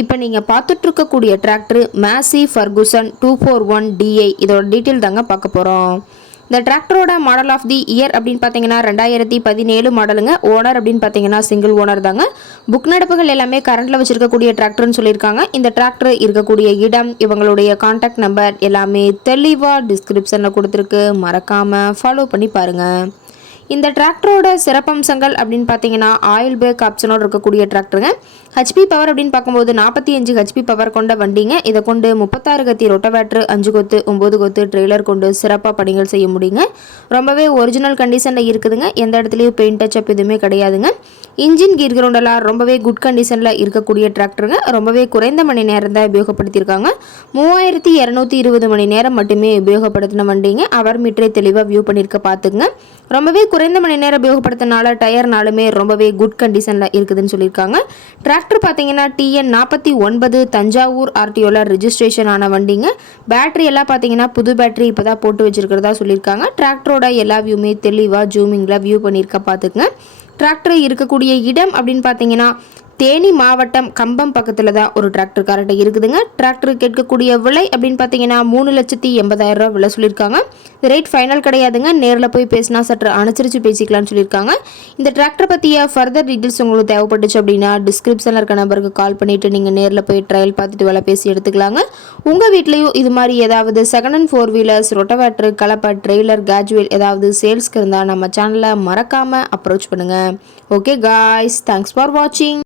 இப்போ நீங்கள் பார்த்துட்ருக்கக்கூடிய tractor Massey Ferguson two four one DI இதோட டீட்டெயில் தாங்க பார்க்க போகிறோம் இந்த டிராக்டரோட மாடல் ஆஃப் தி இயர் அப்படின்னு பார்த்தீங்கன்னா ரெண்டாயிரத்தி பதினேழு மாடலுங்க ஓனர் அப்படின்னு பார்த்தீங்கன்னா சிங்கிள் ஓனர் தாங்க. புக் நடப்புகள் எல்லாமே கரண்டில் வச்சுருக்கக்கூடிய டிராக்டர்னு சொல்லியிருக்காங்க. இந்த டிராக்டர் இருக்கக்கூடிய இடம் இவங்களுடைய காண்டாக்ட் நம்பர் எல்லாமே தெளிவாக டிஸ்கிரிப்ஷனில் கொடுத்துருக்கு. மறக்காமல் ஃபாலோ பண்ணி பாருங்கள் இந்த டிராக்டரோட சிறப்பம்சங்கள் அப்படின்னு பார்த்தீங்கன்னா ஆயில் பேக் ஆப்ஷனோடு இருக்கக்கூடிய டிராக்டருங்க. ஹெச்பி பவர் அப்படின்னு பார்க்கும்போது நாற்பத்தி அஞ்சு ஹெச்பி பவர் கொண்ட வண்டிங்க. இதை கொண்டு முப்பத்தாறு கத்தி ரொட்டவேட்ரு அஞ்சு கொத்து ஒம்பது கொத்து ட்ரெய்லர் கொண்டு சிறப்பாக பணிகள் செய்ய முடியுங்க. ரொம்பவே ஒரிஜினல் கண்டிஷனில் இருக்குதுங்க. எந்த இடத்துலையும் பெயிண்ட் டச்சப் எதுவுமே கிடையாதுங்க. இன்ஜின் கீர் கிரவுண்டெல்லாம் ரொம்பவே குட் கண்டிஷனில் இருக்கக்கூடிய டிராக்டருங்க. ரொம்பவே குறைந்த மணி நேரம் தான் உபயோகப்படுத்தியிருக்காங்க. மூவாயிரத்தி இரநூத்தி இருபது மணி நேரம் மட்டுமே உபயோகப்படுத்தின வண்டிங்க. அவர் மீட்டரே தெளிவாக வியூ பண்ணியிருக்க பார்த்துங்க ரொம்பவே குறைந்த மணி நேரம் உபயோகப்படுத்தினால டயர்னாலுமே ரொம்பவே குட் கண்டிஷனில் இருக்குதுன்னு சொல்லியிருக்காங்க. டிராக்டர் பார்த்தீங்கன்னா டிஎன் நாற்பத்தி ஒன்பது தஞ்சாவூர் ஆர்டிஓவில் ரிஜிஸ்ட்ரேஷன் ஆன வண்டிங்க. பேட்டரி எல்லாம் பார்த்தீங்கன்னா புது பேட்டரி இப்போ தான் போட்டு வச்சிருக்கிறதா சொல்லியிருக்காங்க. டிராக்டரோட எல்லா வியூமே தெளிவாக ஜூமிங்கில் வியூ பண்ணியிருக்க பார்த்துக்குங்க டிராக்டர் இருக்கக்கூடிய இடம் அப்படின்னு பார்த்தீங்கன்னா தேனி மாவட்டம் கம்பம் பக்கத்தில் தான் ஒரு டிராக்டர் கார்ட்டை இருக்குதுங்க. டிராக்டர் கேட்கக்கூடிய விலை அப்படின்னு பார்த்தீங்கன்னா மூணு லட்சத்தி எண்பதாயிரம் ரூபா விலை சொல்லியிருக்காங்க. ரேட் ஃபைனல் கிடையாதுங்க. நேரில் போய் பேசினா சற்று அனுசரித்து பேசிக்கலாம்னு சொல்லியிருக்காங்க. இந்த டிராக்டர் பற்றிய ஃபர்தர் டீட்டெயில்ஸ் உங்களுக்கு தேவைப்பட்டுச்சு அப்படின்னா டிஸ்கிரிப்ஷனில் இருக்க நம்பருக்கு கால் பண்ணிவிட்டு நீங்கள் நேரில் போய் ட்ரையல் பார்த்துட்டு விலை பேசி எடுத்துக்கலாங்க. உங்கள் வீட்லேயும் இது மாதிரி ஏதாவது second and four wheelers rotavator கலப்பை ட்ரெய்லர் கேஜுவல் ஏதாவது சேல்ஸ்க்கு இருந்தால் நம்ம சேனலை மறக்காமல் அப்ரோச் பண்ணுங்கள் ஓகே காய்ஸ் தேங்க்ஸ் ஃபார் வாட்சிங்